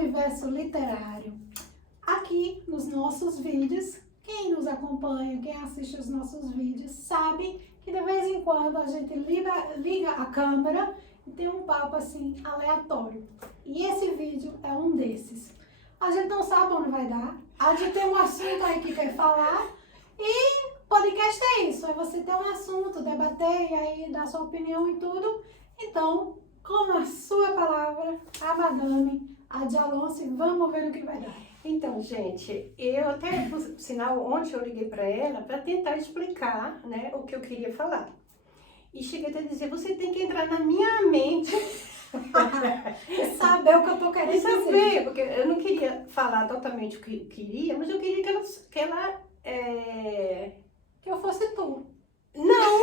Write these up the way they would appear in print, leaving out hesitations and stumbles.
universo literário. Aqui nos nossos vídeos, quem nos acompanha, quem assiste os nossos vídeos, sabe que de vez em quando a gente liga a câmera e tem um papo assim aleatório. E esse vídeo é um desses. A gente não sabe onde vai dar, a gente tem um assunto aí que quer falar e podcast é isso, é você ter um assunto, debater e aí dar sua opinião e tudo. Então, com a sua palavra, a madame, a Dialonce, vamos ver o que vai dar. Então, gente, eu até, por sinal, ontem eu liguei para ela para tentar explicar, né, o que eu queria falar. E cheguei até a dizer, você tem que entrar na minha mente e saber o que eu tô querendo dizer. Porque eu não queria falar totalmente o que eu queria, mas eu queria que eu fosse tu. Não!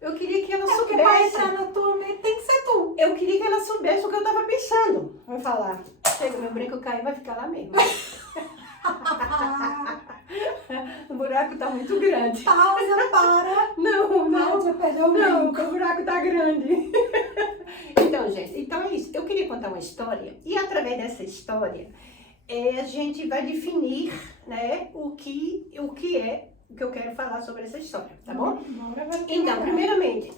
Eu queria que ela soubesse. Porque pra entrar na tua mente tem que ser tu. Eu queria que ela soubesse o que eu tava pensando. Vou falar. Chega, meu brinco cai e vai ficar lá mesmo. O buraco tá muito grande. Pausa, para. Não. Já perdeu o brinco. O buraco tá grande. Então, gente, então é isso. Eu queria contar uma história e através dessa história a gente vai definir, né, o que eu quero falar sobre essa história, tá bom? Então, primeiramente,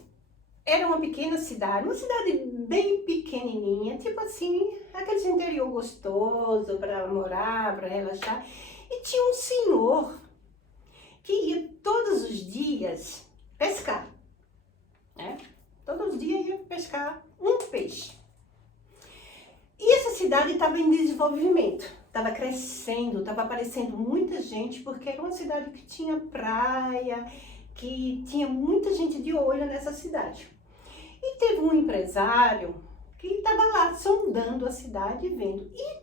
era uma pequena cidade, uma cidade bem pequenininha, tipo assim, aquele interior gostoso para morar, para relaxar. E tinha um senhor que ia todos os dias pescar, né? Todos os dias ia pescar um peixe. E essa cidade estava em desenvolvimento, estava crescendo, estava aparecendo muita gente, porque era uma cidade que tinha praia, que tinha muita gente de olho nessa cidade. E teve um empresário que estava lá sondando a cidade, vendo, e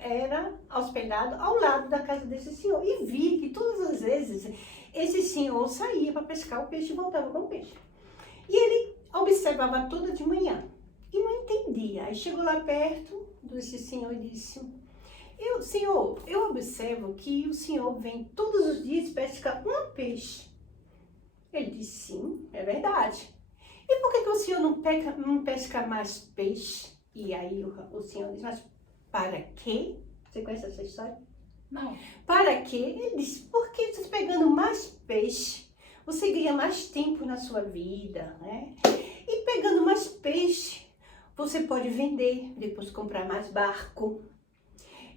era hospedado ao lado da casa desse senhor. E vi que todas as vezes esse senhor saía para pescar o peixe e voltava com o peixe. E ele observava toda de manhã e não entendia. Aí chegou lá perto desse senhor e disse: Senhor, eu observo que o senhor vem todos os dias pescar um peixe. Ele disse: sim, é verdade. E por que o senhor não pesca mais peixe? E aí o senhor disse: mas para quê? Você conhece essa história? Não. Para quê? Ele disse: porque você pegando mais peixe, você ganha mais tempo na sua vida, né? E pegando mais peixe, você pode vender, depois comprar mais barco,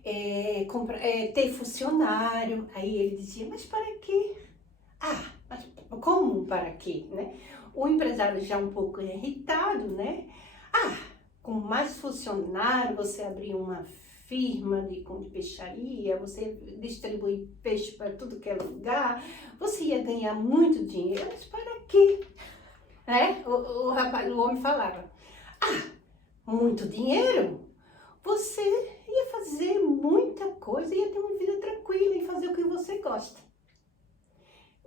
ter funcionário. Aí ele dizia: mas para quê? Mas como para quê, né? O empresário já um pouco irritado, né? Com mais funcionário, você abrir uma firma de peixaria, você distribui peixe para tudo que é lugar, você ia ganhar muito dinheiro. Mas para quê? Né? O homem falava: muito dinheiro? Você ia fazer muita coisa, ia ter uma vida tranquila e fazer o que você gosta.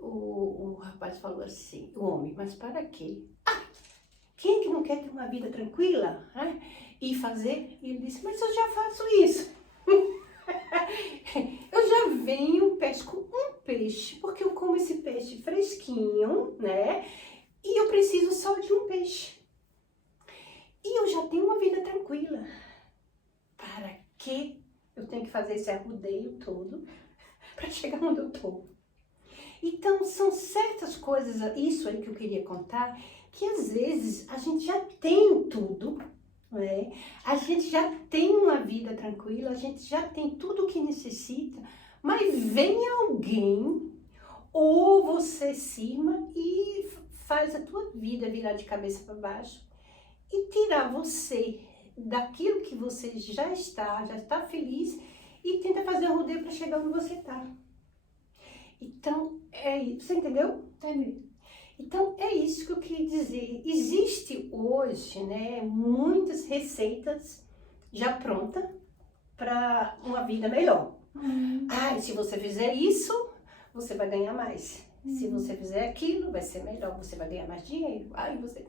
O rapaz falou assim, o homem: mas para quê? Quem é que não quer ter uma vida tranquila, né? E fazer? E ele disse: mas eu já faço isso. Eu já venho, pesco um peixe, porque eu como esse peixe fresquinho, né? E eu preciso só de um peixe. E eu já tenho uma vida tranquila. Para que eu tenho que fazer esse arrudeio todo para chegar onde eu estou? Então, são certas coisas, isso aí que eu queria contar, que às vezes a gente já tem tudo, né? A gente já tem uma vida tranquila, a gente já tem tudo o que necessita, mas vem alguém, ou você cima e faz a tua vida virar de cabeça para baixo e tirar você daquilo que você já está feliz e tenta fazer um rodeio para chegar onde você está. Então, você entendeu? Entendi. Então, é isso que eu queria dizer. Existe hoje, né, muitas receitas já prontas para uma vida melhor. Se você fizer isso, você vai ganhar mais. Se você fizer aquilo, vai ser melhor, você vai ganhar mais dinheiro.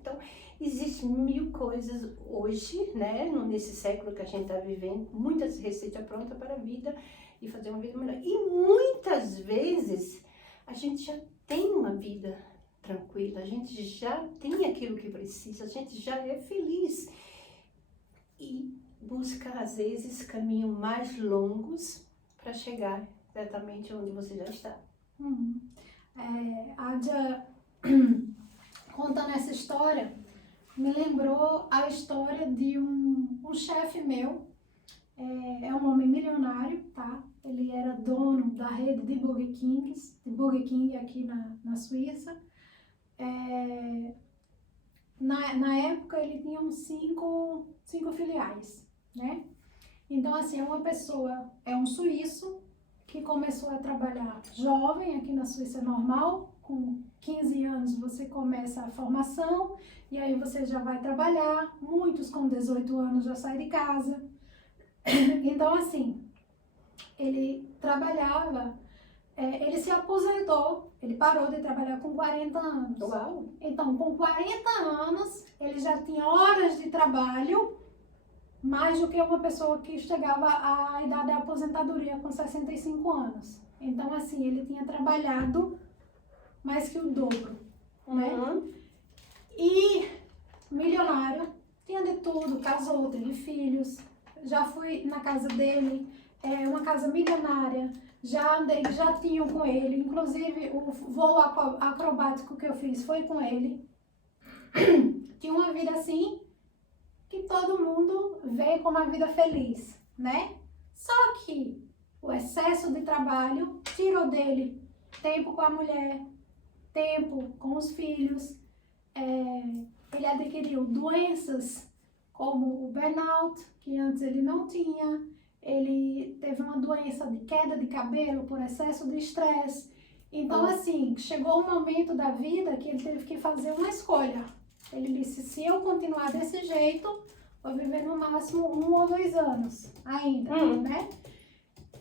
Então, existem mil coisas hoje, né, nesse século que a gente está vivendo, muitas receitas prontas para a vida e fazer uma vida melhor. E muitas vezes a gente já tem uma vida tranquila, a gente já tem aquilo que precisa, a gente já é feliz. E busca, às vezes, caminhos mais longos para chegar exatamente onde você já está. Ádia, contando essa história, me lembrou a história de um chefe meu. É um homem milionário, tá? Ele era dono da rede de Burger King aqui na Suíça. Na época ele tinha uns cinco filiais, né? Então, assim, é um suíço que começou a trabalhar jovem, aqui na Suíça é normal, com 15 anos você começa a formação e aí você já vai trabalhar, muitos com 18 anos já saem de casa. Então, assim, ele trabalhava, ele se aposentou, ele parou de trabalhar com 40 anos. Uau! Então, com 40 anos, ele já tinha horas de trabalho, mais do que uma pessoa que chegava à idade da aposentadoria com 65 anos. Então, assim, ele tinha trabalhado mais que o dobro, né? E milionário, tinha de tudo, casou, teve filhos. Já fui na casa dele, uma casa milionária, já andei, já tinha com ele, inclusive o voo acrobático que eu fiz foi com ele. Tinha uma vida assim, que todo mundo vê como uma vida feliz, né? Só que o excesso de trabalho tirou dele tempo com a mulher, tempo com os filhos. Ele adquiriu doenças como o burnout, que antes ele não tinha. Ele teve uma doença de queda de cabelo por excesso de estresse. Então, assim, chegou um momento da vida que ele teve que fazer uma escolha. Ele disse, se eu continuar desse jeito, vou viver no máximo 1 ou 2 anos ainda, né?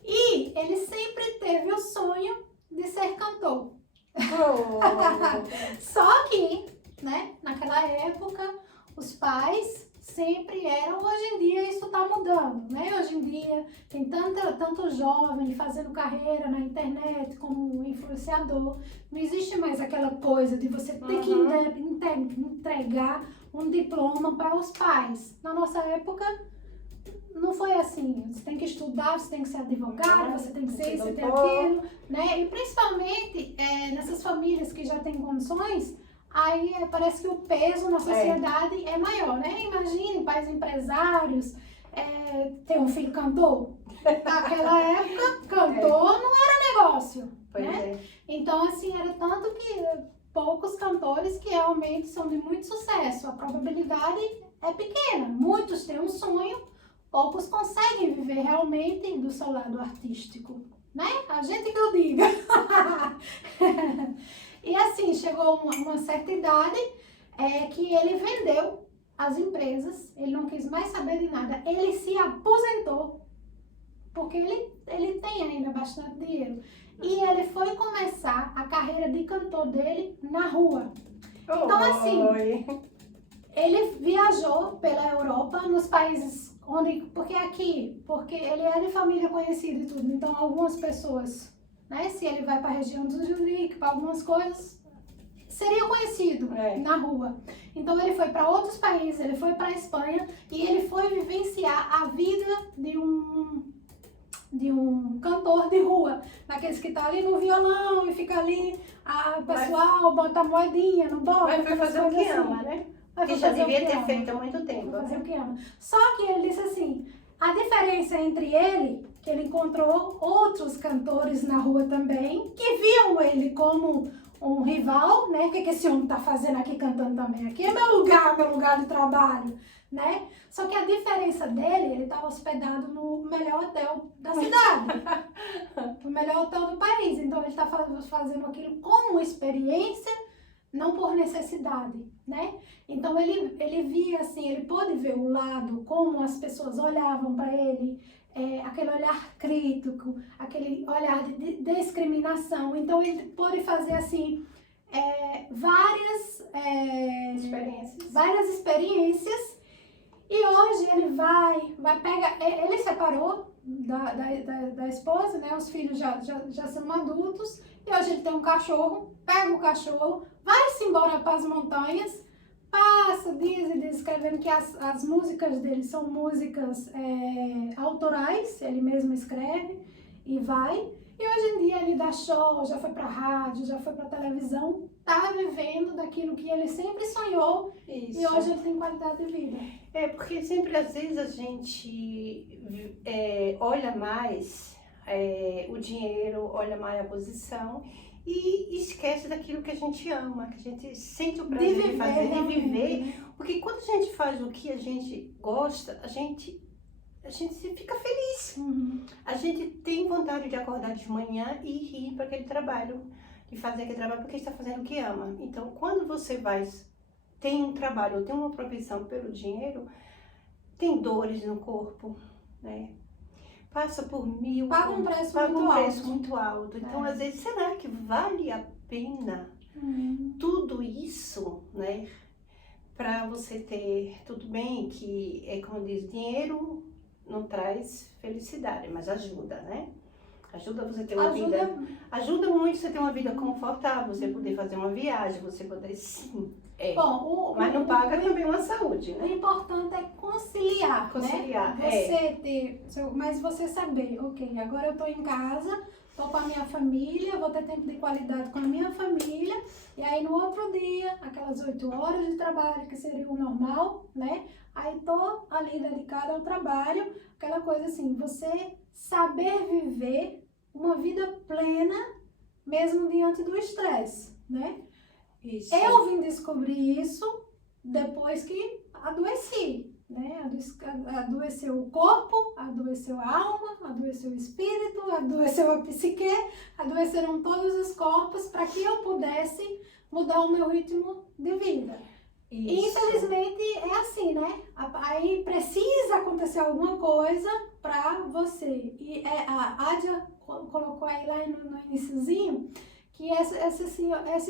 E ele sempre teve o sonho de ser cantor. Só que, né, naquela época, os pais sempre eram, hoje em dia isso está mudando, né? Hoje em dia tem tanto jovem fazendo carreira na internet como influenciador, não existe mais aquela coisa de você ter que entregar um diploma para os pais. Na nossa época não foi assim, você tem que estudar, você tem que ser advogado, você tem que ser isso, tem aquilo, né? E principalmente nessas famílias que já têm condições, aí parece que o peso na sociedade é maior, né? Imagine pais empresários, ter um filho cantor. Naquela época, cantor não era negócio, né? Então, assim, era tanto que poucos cantores que realmente são de muito sucesso. A probabilidade é pequena. Muitos têm um sonho, poucos conseguem viver realmente do seu lado artístico, né? A gente que eu diga. E assim, chegou uma certa idade que ele vendeu as empresas, ele não quis mais saber de nada, ele se aposentou, porque ele tem ainda bastante dinheiro. E ele foi começar a carreira de cantor dele na rua. Então assim, ele viajou pela Europa, nos países porque ele é de família conhecida e tudo, então algumas pessoas, né, se ele vai para a região do Zurique, para algumas coisas, seria conhecido na rua. Então ele foi para outros países, ele foi para a Espanha e ele foi vivenciar a vida de um cantor de rua, daqueles que tá ali no violão e fica ali, o pessoal bota a moedinha no bolso. Mas foi fazer o que ama, assim, né? Que já devia ter feito há muito tempo. Fazer o que ama. Só que ele disse assim, a diferença entre ele, que ele encontrou outros cantores na rua também, que viam ele como um rival, né? O que esse homem tá fazendo aqui cantando também? Aqui é meu lugar de trabalho, né? Só que a diferença dele, ele estava hospedado no melhor hotel da cidade, no melhor hotel do país. Então ele está fazendo aquilo como experiência, não por necessidade, né? Então ele via assim, ele pôde ver o lado, como as pessoas olhavam para ele, aquele olhar crítico, aquele olhar de discriminação. Então ele pôde fazer assim várias experiências. E hoje ele vai pegar, ele separou da esposa, né? Os filhos já são adultos. E hoje ele tem um cachorro, pega o cachorro, vai-se embora para as montanhas, passa dias e dias escrevendo que as músicas dele são músicas autorais, ele mesmo escreve e vai. E hoje em dia ele dá show, já foi pra rádio, já foi pra televisão, tá vivendo daquilo que ele sempre sonhou Isso. e hoje ele tem qualidade de vida. Porque sempre, às vezes, a gente olha mais o dinheiro, olha mais a posição e esquece daquilo que a gente ama, que a gente sente o prazer de fazer, de viver. Porque quando a gente faz o que a gente gosta, a gente fica feliz. Uhum. A gente tem vontade de acordar de manhã e ir para aquele trabalho, de fazer aquele trabalho porque está fazendo o que ama. Então, quando você tem um trabalho ou tem uma profissão pelo dinheiro, tem dores no corpo, né? Passa por mil... Paga um preço muito alto. Então, às vezes, será que vale a pena tudo isso, né? Para você ter... Tudo bem que, como diz, dinheiro não traz felicidade, mas ajuda, né? Ajuda você ter uma vida... Ajuda muito você ter uma vida confortável, você poder fazer uma viagem, você poder, sim... Bom, mas não paga também uma saúde, né? O importante é conciliar, Conciliar, né? Você ter, mas você saber, ok, agora eu tô em casa, tô com a minha família, vou ter tempo de qualidade com a minha família, e aí no outro dia, aquelas 8 horas de trabalho que seria o normal, né? Aí tô ali dedicada ao trabalho, aquela coisa assim, você saber viver uma vida plena, mesmo diante do estresse, né? Isso. Eu vim descobrir isso depois que adoeci, né? Adoeceu o corpo, adoeceu a alma, adoeceu o espírito, adoeceu a psique, adoeceram todos os corpos para que eu pudesse mudar o meu ritmo de vida. E, infelizmente é assim, né? Aí precisa acontecer alguma coisa para você. E a Ádia colocou aí lá no iniciozinho que esse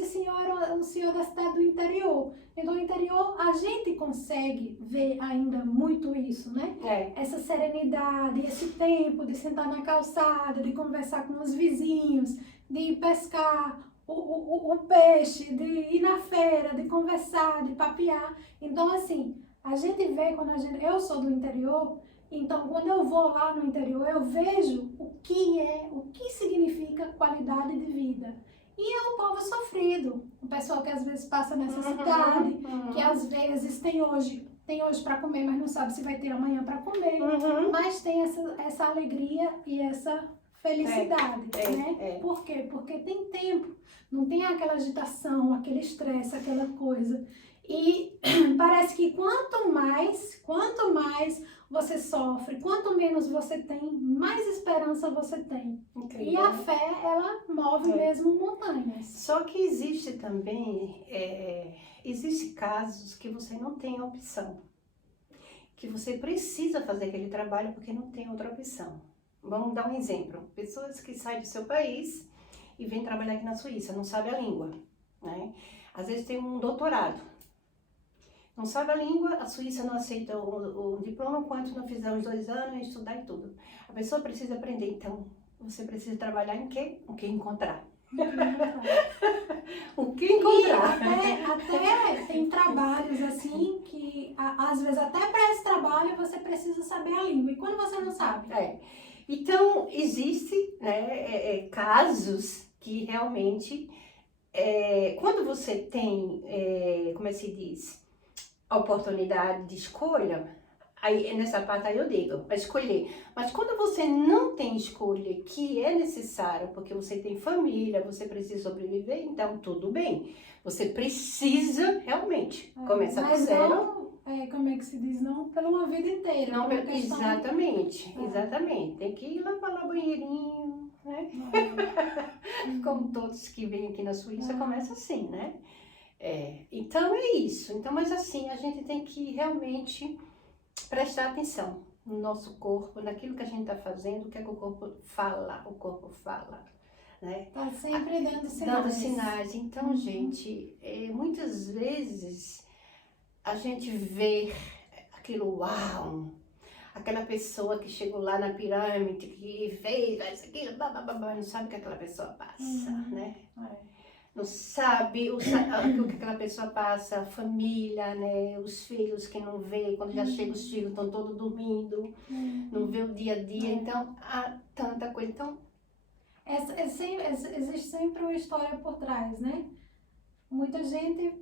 senhor era o senhor da cidade do interior. E no interior a gente consegue ver ainda muito isso, né? Essa serenidade, esse tempo de sentar na calçada, de conversar com os vizinhos, de ir pescar o peixe, de ir na feira, de conversar, de papear. Então, assim, a gente vê eu sou do interior, então quando eu vou lá no interior, eu vejo o que significa qualidade de vida. E é um povo sofrido, o pessoal que às vezes passa necessidade, que às vezes tem hoje para comer, mas não sabe se vai ter amanhã para comer, mas tem essa alegria e essa felicidade, né? Por quê? Porque tem tempo, não tem aquela agitação, aquele estresse, aquela coisa. E parece que quanto mais você sofre, quanto menos você tem, mais esperança você tem. Incrível. E a fé, ela move mesmo montanhas. Só que existe também, existe casos que você não tem opção. Que você precisa fazer aquele trabalho porque não tem outra opção. Vamos dar um exemplo. Pessoas que saem do seu país e vêm trabalhar aqui na Suíça, não sabem a língua, né? Às vezes tem um doutorado. Não sabe a língua, a Suíça não aceita o diploma enquanto não fizer os 2 anos, estudar e tudo. A pessoa precisa aprender, então você precisa trabalhar em quê? O que encontrar. O que encontrar. E até tem trabalhos assim que, às vezes, até para esse trabalho você precisa saber a língua. E quando você não sabe? Então, existe, né, casos que realmente, quando você tem, como se diz, a oportunidade de escolha, aí nessa parte aí eu digo, para escolher. Mas quando você não tem escolha, que é necessário, porque você tem família, você precisa sobreviver, então tudo bem. Você precisa realmente começar do zero. Não, como é que se diz? Não pela uma vida inteira. Não, exatamente. Tem que ir lavar banheirinho, né? Como todos que vêm aqui na Suíça, começa assim, né? Então é isso. Então, mas assim, a gente tem que realmente prestar atenção no nosso corpo, naquilo que a gente está fazendo, o que é que o corpo fala, né? Tá sempre dando sinais. Então, gente, muitas vezes a gente vê aquilo, uau, aquela pessoa que chegou lá na pirâmide, que fez isso, aquilo, não sabe o que aquela pessoa passa, né? não sabe o que aquela pessoa passa, a família, né? Os filhos que não vê, quando já chega os filhos estão todos dormindo, não vê o dia a dia, então há tanta coisa. Então, Existe sempre uma história por trás, né? Muita gente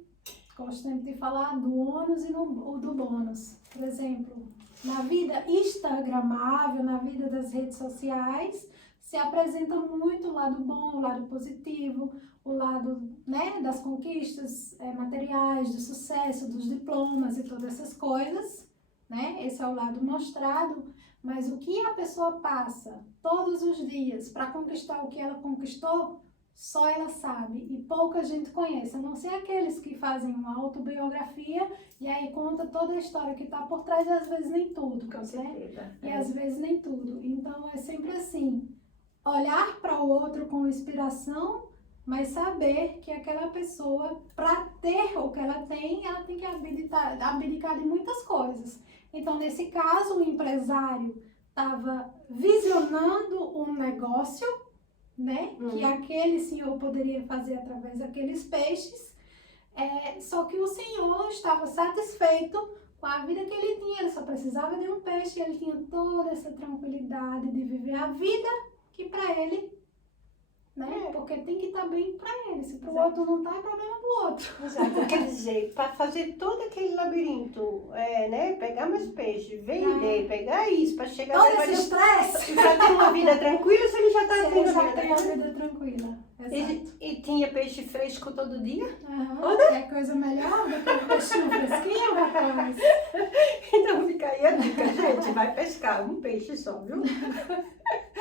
gosta sempre de falar do ônus e do bônus. Por exemplo, na vida instagramável, na vida das redes sociais, se apresenta muito o lado bom, o lado positivo, o lado, né, das conquistas materiais, do sucesso, dos diplomas e todas essas coisas, né? Esse é o lado mostrado, mas o que a pessoa passa todos os dias para conquistar o que ela conquistou, só ela sabe e pouca gente conhece, a não ser aqueles que fazem uma autobiografia e aí conta toda a história que está por trás e às vezes nem tudo, com né? certeza. E às vezes nem tudo. Então é sempre assim, olhar para o outro com inspiração, mas saber que aquela pessoa, para ter o que ela tem que abdicar de muitas coisas. Então, nesse caso, o empresário estava visionando um negócio, né? Que aquele senhor poderia fazer através daqueles peixes, só que o senhor estava satisfeito com a vida que ele tinha, ele só precisava de um peixe, ele tinha toda essa tranquilidade de viver a vida que para ele, né? Porque tem que estar bem para ele, se para o outro não tá, é problema do outro. Exato, quer dizer, para fazer todo aquele labirinto, né? Pegar mais peixe, vender, pegar isso, para chegar Todo esse estresse, para ter uma vida tranquila, se ele já está tendo ele já vida tem a tranquila. vida tranquila. Exato. E tinha peixe fresco todo dia? É coisa melhor do que o peixinho fresquinho, rapaz. Então fica aí a dica, gente, vai pescar um peixe só, viu?